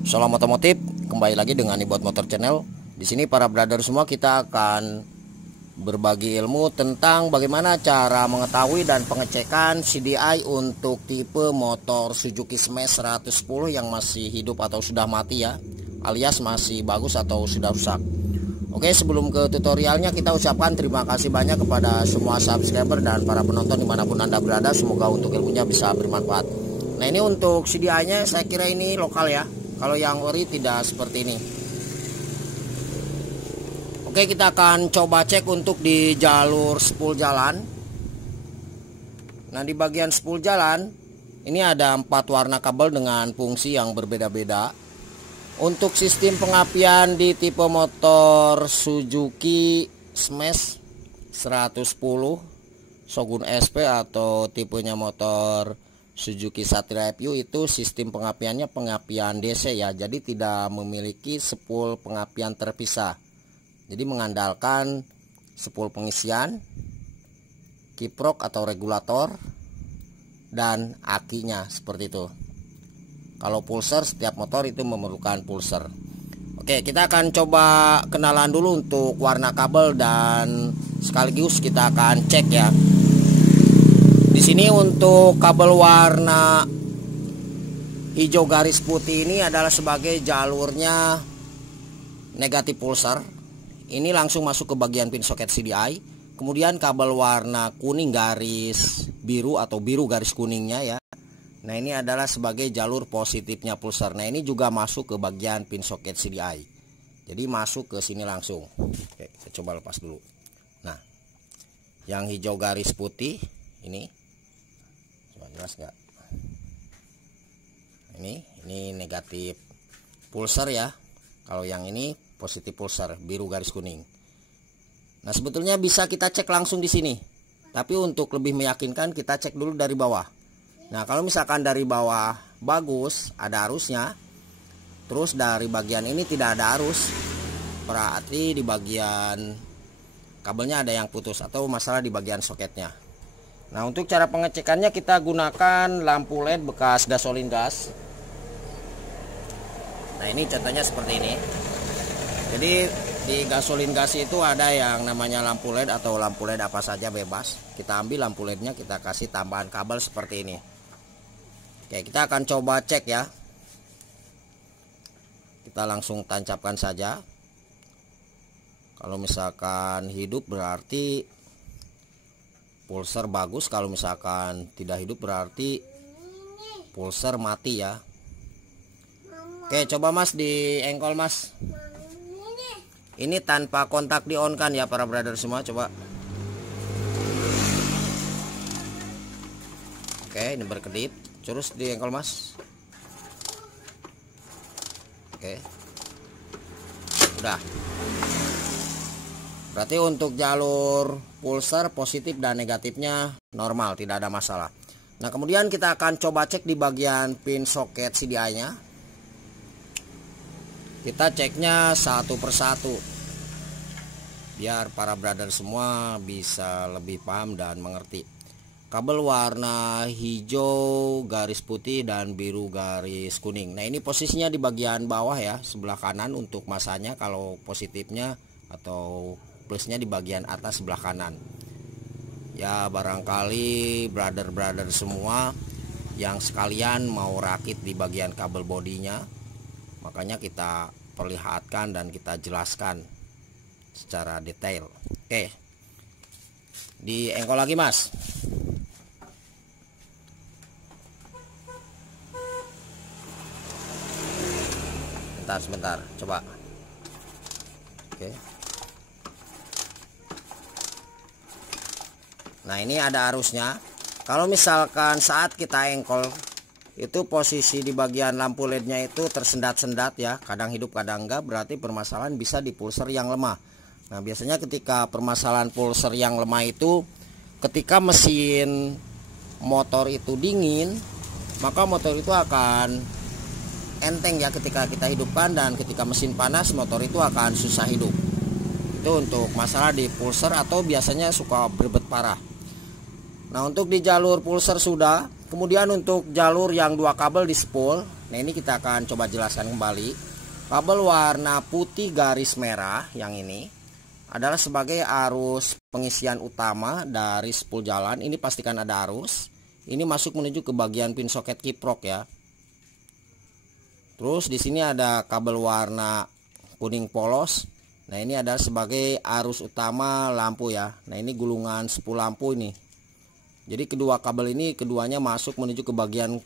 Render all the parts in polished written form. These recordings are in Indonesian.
Salam otomotif, kembali lagi dengan Ibot Motor Channel. Di sini para brother semua kita akan berbagi ilmu tentang bagaimana cara mengetahui dan pengecekan CDI untuk tipe motor Suzuki Smash 110 yang masih hidup atau sudah mati ya, alias masih bagus atau sudah rusak. Oke, sebelum ke tutorialnya kita ucapkan terima kasih banyak kepada semua subscriber dan para penonton dimanapun Anda berada. Semoga untuk ilmunya bisa bermanfaat. Nah, ini untuk CDI nya saya kira ini lokal ya. Kalau yang ori tidak seperti ini. Oke, kita akan coba cek untuk di jalur spool jalan. Nah, di bagian spool jalan ini ada 4 warna kabel dengan fungsi yang berbeda-beda. Untuk sistem pengapian di tipe motor Suzuki Smash 110 Shogun SP atau tipenya motor Suzuki Satria FU itu sistem pengapiannya pengapian DC ya. Jadi tidak memiliki spool pengapian terpisah. Jadi mengandalkan spool pengisian, kiprok atau regulator, dan akinya seperti itu. Kalau pulser, setiap motor itu memerlukan pulser. Oke, kita akan coba kenalan dulu untuk warna kabel dan sekaligus kita akan cek ya. Di sini untuk kabel warna hijau garis putih ini adalah sebagai jalurnya negatif pulser. Ini langsung masuk ke bagian pin soket CDI. Kemudian kabel warna kuning garis biru atau biru garis kuningnya ya. Nah, ini adalah sebagai jalur positifnya pulser. Nah, ini juga masuk ke bagian pin soket CDI. Jadi masuk ke sini langsung. Oke, kita coba lepas dulu. Nah, yang hijau garis putih ini coba jelas nggak? Ini negatif pulser ya. Kalau yang ini positif pulser, biru garis kuning. Nah, sebetulnya bisa kita cek langsung di sini. Tapi untuk lebih meyakinkan kita cek dulu dari bawah. Nah, kalau misalkan dari bawah bagus, ada arusnya, terus dari bagian ini tidak ada arus, berarti di bagian kabelnya ada yang putus atau masalah di bagian soketnya. Nah, untuk cara pengecekannya kita gunakan lampu LED bekas gasolin gas. Nah, ini contohnya seperti ini. Jadi di gasolin gas itu ada yang namanya lampu LED atau lampu LED apa saja bebas. Kita ambil lampu LED-nya, kita kasih tambahan kabel seperti ini. Oke, kita akan coba cek ya. Kita langsung tancapkan saja. Kalau misalkan hidup berarti pulser bagus. Kalau misalkan tidak hidup berarti pulser mati ya. Oke, coba mas di engkol mas. Ini tanpa kontak di on kan ya para brother semua, coba. Oke, ini berkedip. Terus di engkol mas. Oke, udah. Berarti untuk jalur pulser positif dan negatifnya normal, tidak ada masalah. Nah, kemudian kita akan coba cek di bagian pin soket CDI nya. Kita ceknya satu persatu biar para brother semua bisa lebih paham dan mengerti. Kabel warna hijau garis putih dan biru garis kuning. Nah, ini posisinya di bagian bawah ya, sebelah kanan untuk masanya. Kalau positifnya atau plusnya di bagian atas sebelah kanan. Ya, barangkali brother-brother semua yang sekalian mau rakit di bagian kabel bodinya, makanya kita perlihatkan dan kita jelaskan secara detail. Oke, di engkol lagi mas. Sebentar, coba. Oke. Nah, ini ada arusnya. Kalau misalkan saat kita engkol itu posisi di bagian lampu LED-nya itu tersendat-sendat ya, kadang hidup kadang enggak, berarti permasalahan bisa di pulser yang lemah. Nah, biasanya ketika permasalahan pulser yang lemah itu ketika mesin motor itu dingin, maka motor itu akan enteng ya ketika kita hidupkan, dan ketika mesin panas motor itu akan susah hidup. Itu untuk masalah di pulser atau biasanya suka berbet parah. Nah, untuk di jalur pulser sudah. Kemudian untuk jalur yang 2 kabel di spool, Nah, ini kita akan coba jelaskan kembali. Kabel warna putih garis merah yang ini adalah sebagai arus pengisian utama dari spool jalan. Ini pastikan ada arus. Ini masuk menuju ke bagian pin soket kiprok ya. Terus di sini ada kabel warna kuning polos. Nah, ini adalah sebagai arus utama lampu ya. Nah, ini gulungan spool lampu ini. Jadi kedua kabel ini keduanya masuk menuju ke bagian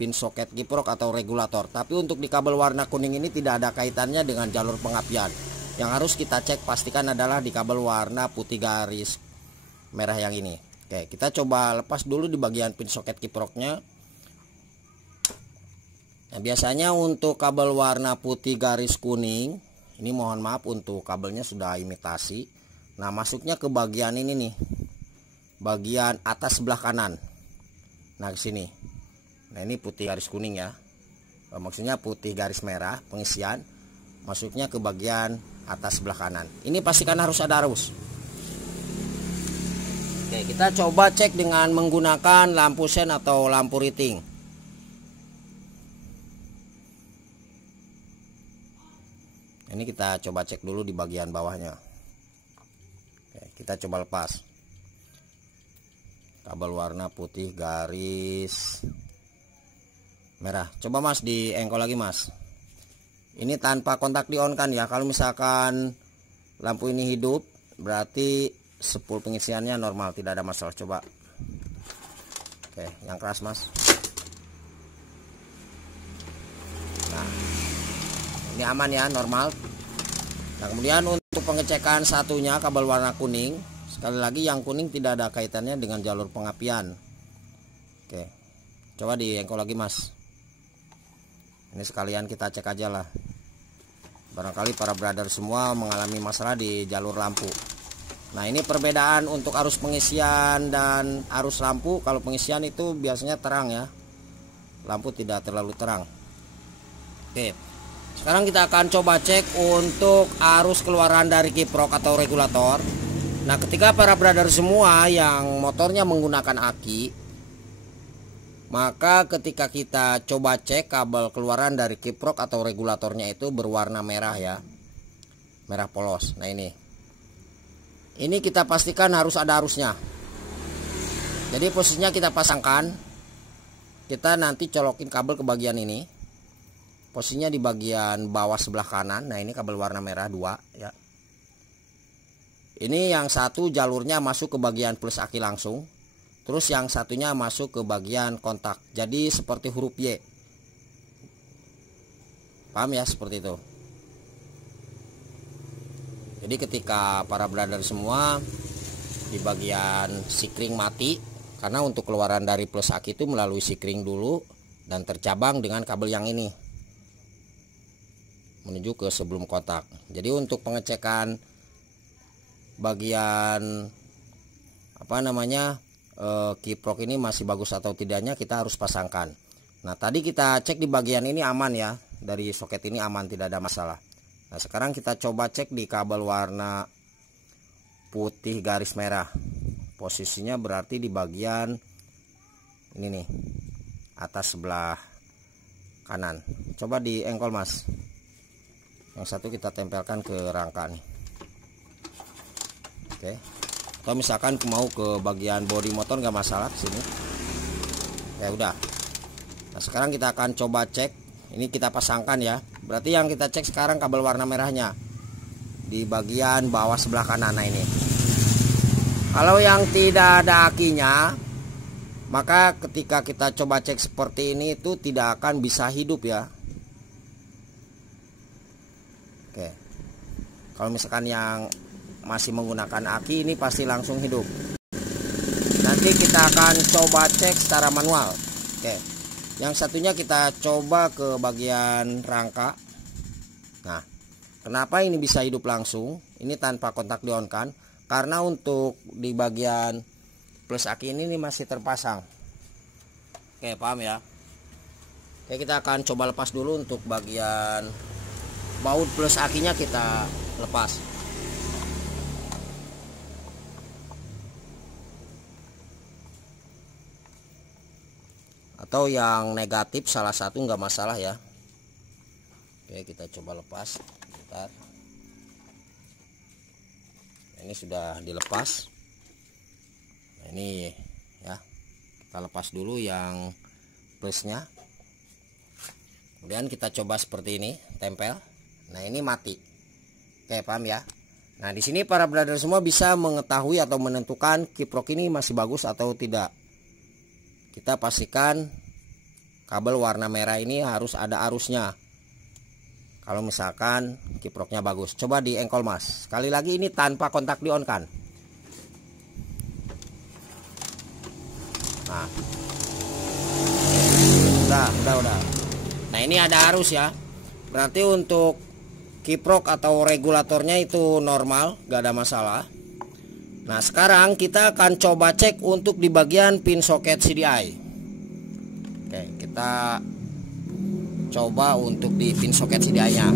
pin soket kiprok atau regulator. Tapi untuk di kabel warna kuning ini tidak ada kaitannya dengan jalur pengapian. Yang harus kita cek pastikan adalah di kabel warna putih garis merah yang ini. Oke, kita coba lepas dulu di bagian pin soket kiproknya. Nah, biasanya untuk kabel warna putih garis kuning, ini mohon maaf untuk kabelnya sudah imitasi. Nah, masuknya ke bagian ini nih, bagian atas sebelah kanan. Nah, ke sini. Nah, ini putih garis kuning ya. Maksudnya putih garis merah pengisian masuknya ke bagian atas sebelah kanan. Ini pastikan harus ada arus. Oke, kita coba cek dengan menggunakan lampu sen atau lampu riting. Ini kita coba cek dulu di bagian bawahnya. Oke, kita coba lepas kabel warna putih garis merah. Coba Mas di engkol lagi Mas. Ini tanpa kontak di on kan ya. Kalau misalkan lampu ini hidup berarti spool pengisiannya normal, tidak ada masalah. Coba. Oke, yang keras Mas. Nah, ini aman ya, normal. Nah, kemudian untuk pengecekan satunya kabel warna kuning. Sekali lagi yang kuning tidak ada kaitannya dengan jalur pengapian. Oke, coba di engkol lagi Mas. Ini sekalian kita cek aja lah. Barangkali para brother semua mengalami masalah di jalur lampu. Nah, ini perbedaan untuk arus pengisian dan arus lampu. Kalau pengisian itu biasanya terang ya. Lampu tidak terlalu terang. Oke. Sekarang kita akan coba cek untuk arus keluaran dari kiprok atau regulator. Nah, ketika para brother semua yang motornya menggunakan aki, maka ketika kita coba cek kabel keluaran dari kiprok atau regulatornya itu berwarna merah ya. Merah polos. Nah, ini kita pastikan harus ada arusnya. Jadi posisinya kita pasangkan. Kita nanti colokin kabel ke bagian ini. Posisinya di bagian bawah sebelah kanan. Nah, ini kabel warna merah 2 ya. Ini yang satu jalurnya masuk ke bagian plus aki langsung. Terus yang satunya masuk ke bagian kontak. Jadi seperti huruf Y. Paham ya, seperti itu. Jadi ketika para brother semua di bagian sikring mati, karena untuk keluaran dari plus aki itu melalui sikring dulu dan tercabang dengan kabel yang ini menuju ke sebelum kontak. Jadi untuk pengecekan bagian kiprok ini masih bagus atau tidaknya kita harus pasangkan. Nah, tadi kita cek di bagian ini aman ya, dari soket ini aman, tidak ada masalah. Nah, sekarang kita coba cek di kabel warna putih garis merah. Posisinya berarti di bagian ini nih, atas sebelah kanan. Coba di engkol Mas. Yang satu kita tempelkan ke rangka nih. Oke. Atau misalkan mau ke bagian bodi motor nggak masalah sini. Ya udah. Nah, sekarang kita akan coba cek. Ini kita pasangkan ya. Berarti yang kita cek sekarang kabel warna merahnya di bagian bawah sebelah kanan. Nah, ini. Kalau yang tidak ada akinya, maka ketika kita coba cek seperti ini itu tidak akan bisa hidup ya. Oke. Kalau misalkan yang masih menggunakan aki, ini pasti langsung hidup. Nanti kita akan coba cek secara manual. Oke. Yang satunya kita coba ke bagian rangka. Nah, kenapa ini bisa hidup langsung? Ini tanpa kontak di on kan? Karena untuk di bagian plus aki ini masih terpasang. Oke, paham ya? Oke, kita akan coba lepas dulu untuk bagian baut plus akinya kita lepas. atau yang negatif salah satu nggak masalah ya. Oke, kita coba lepas. Bentar. Ini sudah dilepas. Nah, ini ya, kita lepas dulu yang plusnya. Kemudian kita coba seperti ini, tempel. Nah, ini mati. Oke, paham ya. Nah, di sini para brother semua bisa mengetahui atau menentukan kiprok ini masih bagus atau tidak. Kita pastikan kabel warna merah ini harus ada arusnya. Kalau misalkan kiproknya bagus, coba di engkol mas. Sekali lagi ini tanpa kontak di on kan. Nah, udah. Nah, ini ada arus ya. Berarti untuk kiprok atau regulatornya itu normal, gak ada masalah. Nah, sekarang kita akan coba cek untuk di bagian pin soket CDI. Oke, kita coba untuk di pin soket CDI nya.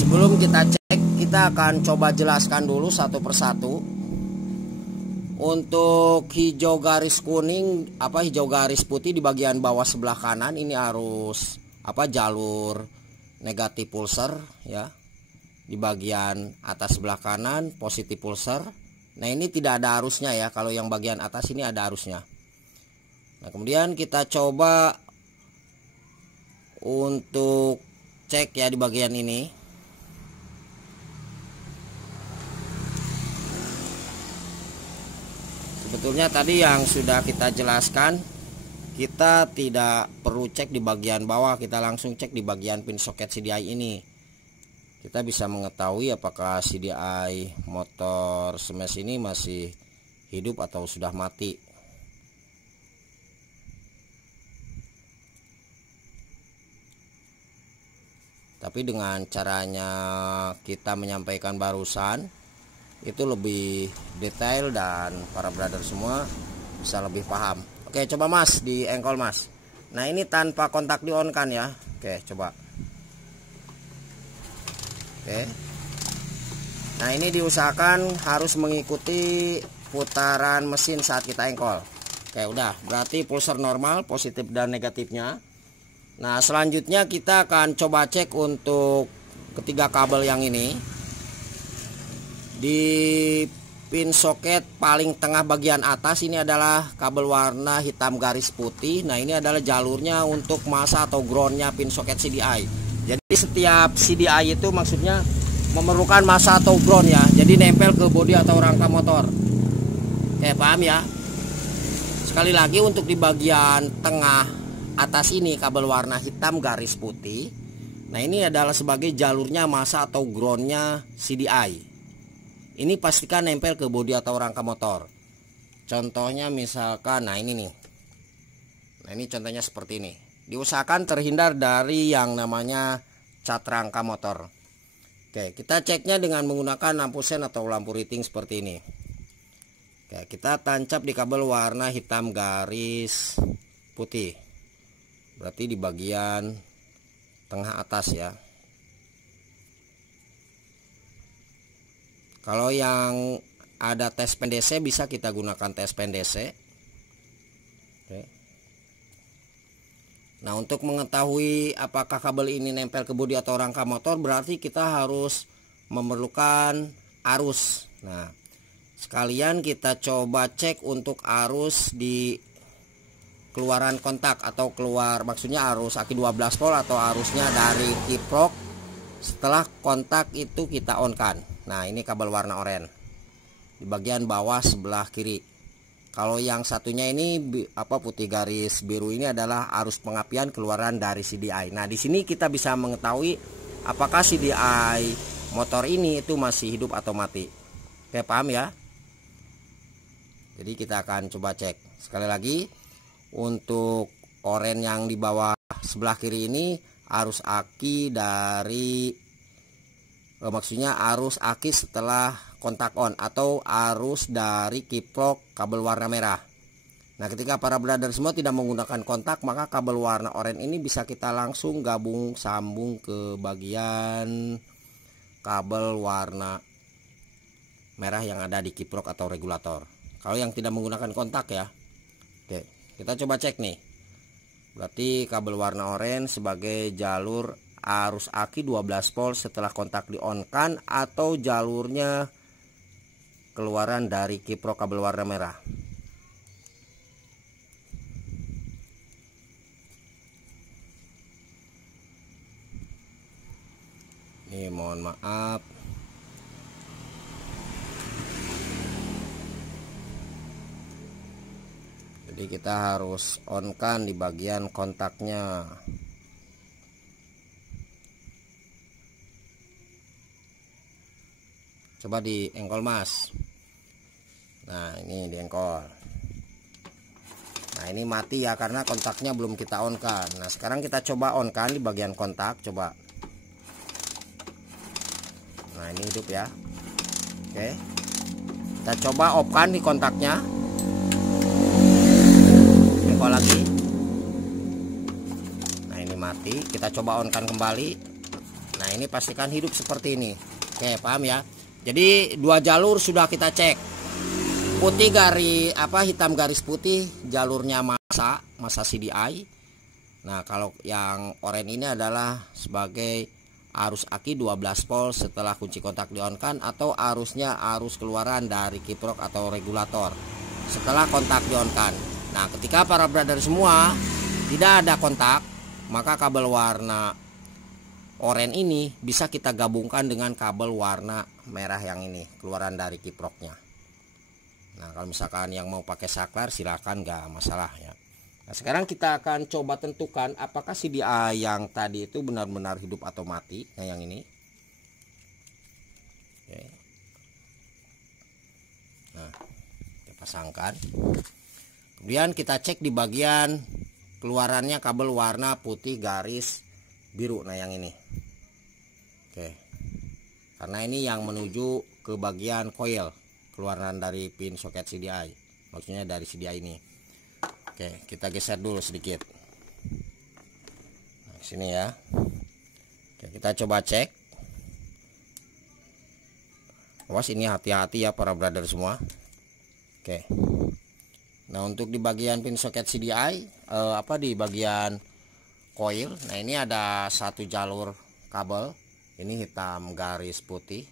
Sebelum kita cek, kita akan coba jelaskan dulu satu persatu. Untuk hijau garis kuning, hijau garis putih di bagian bawah sebelah kanan ini arus jalur negatif pulser ya. Di bagian atas sebelah kanan positif pulser. Nah, ini tidak ada arusnya ya. Kalau yang bagian atas ini ada arusnya. Nah, kemudian kita coba untuk cek ya di bagian ini. Sebetulnya tadi yang sudah kita jelaskan, kita tidak perlu cek di bagian bawah, kita langsung cek di bagian pin soket CDI ini. Kita bisa mengetahui apakah CDI motor smash ini masih hidup atau sudah mati. Tapi dengan caranya kita menyampaikan barusan itu lebih detail dan para brother semua bisa lebih paham. Oke, coba mas di engkol mas. Nah, ini tanpa kontak di on kan ya. Oke, coba. Oke. Nah, ini diusahakan harus mengikuti putaran mesin saat kita engkol. Oke, udah. Berarti pulser normal, positif dan negatifnya. Nah, selanjutnya kita akan coba cek untuk ketiga kabel yang ini. Di pin soket paling tengah bagian atas ini adalah kabel warna hitam garis putih. Nah, ini adalah jalurnya untuk masa atau groundnya pin soket CDI. Jadi setiap CDI itu maksudnya memerlukan masa atau ground ya. Jadi nempel ke bodi atau rangka motor. Oke, paham ya? Sekali lagi untuk di bagian tengah atas ini kabel warna hitam garis putih. Nah, ini adalah sebagai jalurnya masa atau groundnya CDI. Ini pastikan nempel ke bodi atau rangka motor. Contohnya misalkan, nah ini nih. Nah, ini contohnya seperti ini. Diusahakan terhindar dari yang namanya cat rangka motor. Oke, kita ceknya dengan menggunakan lampu sen atau lampu riting seperti ini. Oke, kita tancap di kabel warna hitam garis putih. Berarti di bagian tengah atas ya. Kalau yang ada tes pen DC bisa kita gunakan tes pen DC. Oke. Nah, untuk mengetahui apakah kabel ini nempel ke bodi atau rangka motor, berarti kita harus memerlukan arus. Nah, sekalian kita coba cek untuk arus di keluaran kontak atau keluar, maksudnya arus aki 12 volt atau arusnya dari kiprok setelah kontak itu kita on kan. Nah, ini kabel warna oranye di bagian bawah sebelah kiri. Kalau yang satunya ini putih garis biru ini adalah arus pengapian keluaran dari CDI. Nah, di sini kita bisa mengetahui apakah CDI motor ini itu masih hidup atau mati. Oke, paham ya? Jadi kita akan coba cek sekali lagi. Untuk oranye yang di bawah sebelah kiri ini arus aki dari maksudnya arus aki setelah kontak on atau arus dari kiprok kabel warna merah. Nah, ketika para brother semua tidak menggunakan kontak, maka kabel warna oranye ini bisa kita langsung sambung ke bagian kabel warna merah yang ada di kiprok atau regulator. Kalau yang tidak menggunakan kontak ya. Oke, kita coba cek nih. Berarti kabel warna oranye sebagai jalur arus aki 12 volt setelah kontak di on kan, atau jalurnya keluaran dari kiprok kabel warna merah. Ini mohon maaf. Jadi kita harus on kan di bagian kontaknya. Coba di engkol mas. Nah ini di engkol. Nah ini mati ya karena kontaknya belum kita on kan. Nah sekarang kita coba on kan di bagian kontak. Coba. Nah ini hidup ya. Oke. Kita coba off kan di kontaknya. Engkol lagi. Nah ini mati. Kita coba on kan kembali. Nah ini pastikan hidup seperti ini. Oke paham ya. Jadi dua jalur sudah kita cek. Putih garis hitam garis putih jalurnya masa CDI. Nah kalau yang oranye ini adalah sebagai arus aki 12 volt setelah kunci kontak di on kan, atau arusnya arus keluaran dari kiprok atau regulator setelah kontak di on kan. Nah ketika para brother semua tidak ada kontak, maka kabel warna oranye ini bisa kita gabungkan dengan kabel warna merah yang ini, keluaran dari kiproknya. Nah kalau misalkan yang mau pakai saklar silakan, nggak masalah ya. Nah sekarang kita akan coba tentukan apakah CDI yang tadi itu benar-benar hidup atau mati. Nah yang ini. Oke. Nah kita pasangkan. Kemudian kita cek di bagian keluarannya kabel warna putih garis biru. Nah yang ini. Oke. Karena ini yang menuju ke bagian coil, keluaran dari pin soket CDI. Maksudnya dari CDI ini. Oke, kita geser dulu sedikit. Nah, sini ya. Oke, kita coba cek. Awas ini hati-hati ya para brother semua. Oke. Nah, untuk di bagian pin soket CDI di bagian coil. Nah, ini ada satu jalur kabel. Ini hitam garis putih.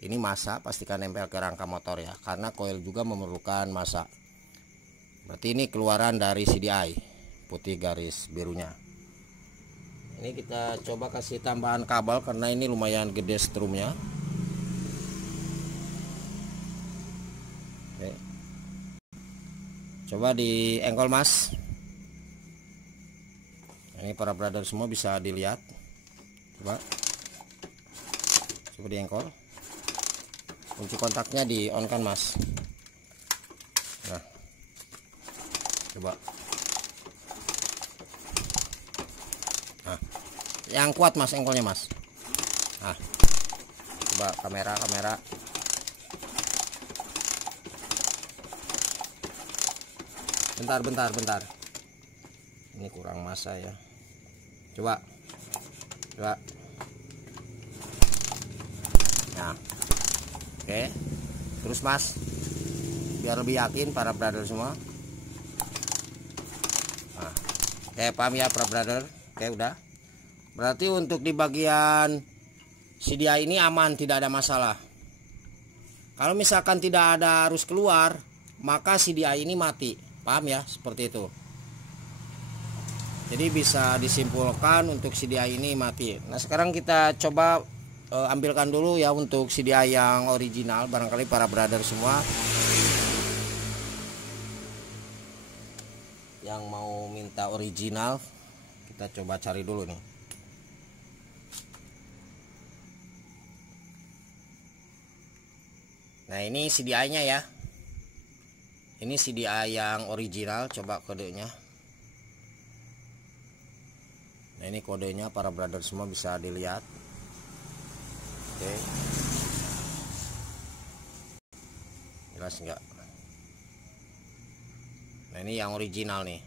Ini massa, pastikan nempel ke rangka motor ya, karena coil juga memerlukan massa. Berarti ini keluaran dari CDI putih garis birunya. Ini kita coba kasih tambahan kabel karena ini lumayan gede strumnya. Oke. Coba di engkol mas. Ini para brother semua bisa dilihat. Coba di engkol. Kunci kontaknya di on kan mas. Nah coba. Nah yang kuat mas engkolnya mas. Nah coba kamera. Bentar. Ini kurang massa ya. Coba. Nah, oke. Terus mas, biar lebih yakin para brother semua. Nah, oke paham ya para brother. Oke udah. Berarti untuk di bagian CDI ini aman, tidak ada masalah. Kalau misalkan tidak ada arus keluar, maka CDI ini mati. Paham ya, seperti itu. Jadi bisa disimpulkan untuk CDI ini mati. Nah sekarang kita coba ambilkan dulu ya untuk CDI yang original, barangkali para brother semua yang mau minta original, kita coba cari dulu nih. Nah ini CDI-nya ya. Ini CDI yang original, coba kodenya. Nah ini kodenya para brother semua bisa dilihat. Oke. Jelas enggak? Nah ini yang original nih.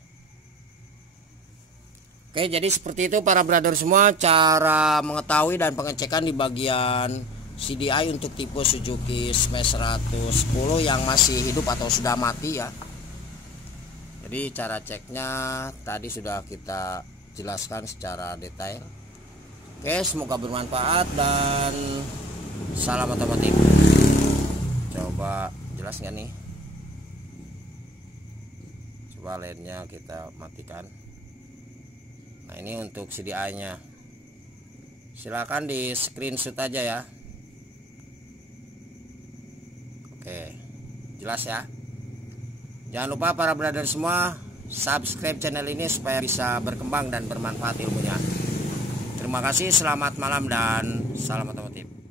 Oke, jadi seperti itu para brother semua cara mengetahui dan pengecekan di bagian CDI untuk tipe Suzuki Smash 110 yang masih hidup atau sudah mati ya. Jadi Jadi cara ceknya tadi sudah kita jelaskan secara detail. Oke, semoga bermanfaat dan salam otomotif. Coba jelas nggak nih? Coba lednya kita matikan. Nah, ini untuk CDI nya, silakan di screenshot aja ya. Oke, jelas ya. Jangan lupa para brother semua subscribe channel ini supaya bisa berkembang dan bermanfaat ilmunya. Terima kasih, selamat malam dan salam otomotif.